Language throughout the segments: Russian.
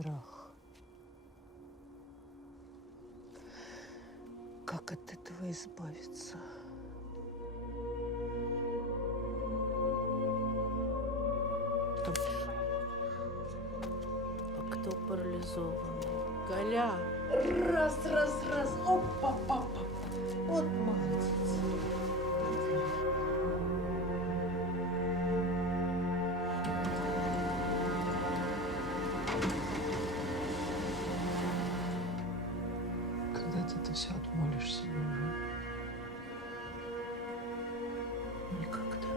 страх. Как от этого избавиться? Точно. А кто парализованный? Галя. Раз. Опа. Вот молодец. Когда ты все отмолишься, уже? Никогда.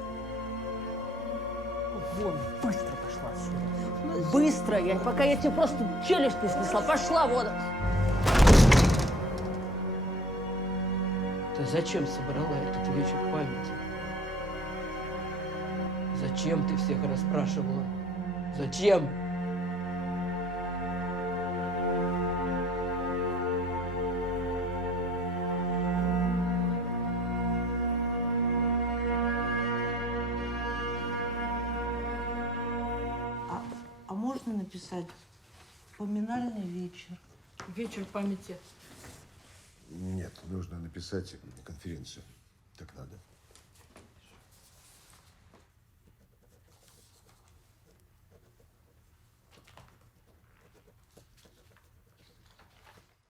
Вон, быстро пошла отсюда. Быстро, пока я тебе просто челюсть не снесла. Пошла вон. Ты зачем собрала этот вечер памяти? Зачем ты всех расспрашивала? Зачем? А можно написать поминальный вечер? Вечер памяти. Нет, нужно написать конференцию.